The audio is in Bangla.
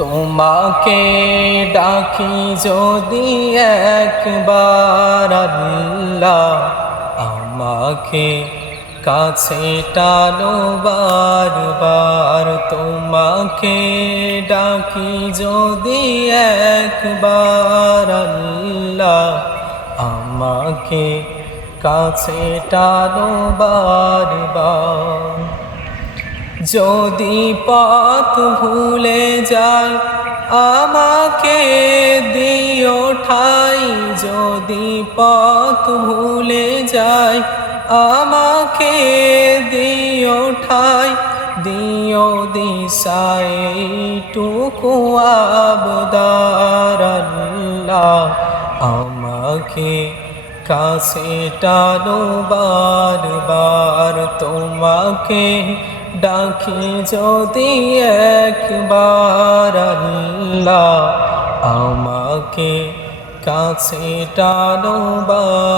তোমাকে ডাকি যদি একবার আল্লাহ, আমাকে কাছে টানো বারবার। তোমাকে ডাকি যদি একবার আল্লাহ, আমাকে কাছে টানো বারবার। যদি পথ ভুলে যাই আমাকে দিও ঠাই, যদি পথ ভুলে যাই আমাকে দিও ঠাই। দিও দিশাইটুকু আবদার আল্লাহ, আমাকে কাছে টানো বারবার। তোমাকে ডাকি যদি একবার আল্লাহ, আমাকে কাছে টানো বারবার।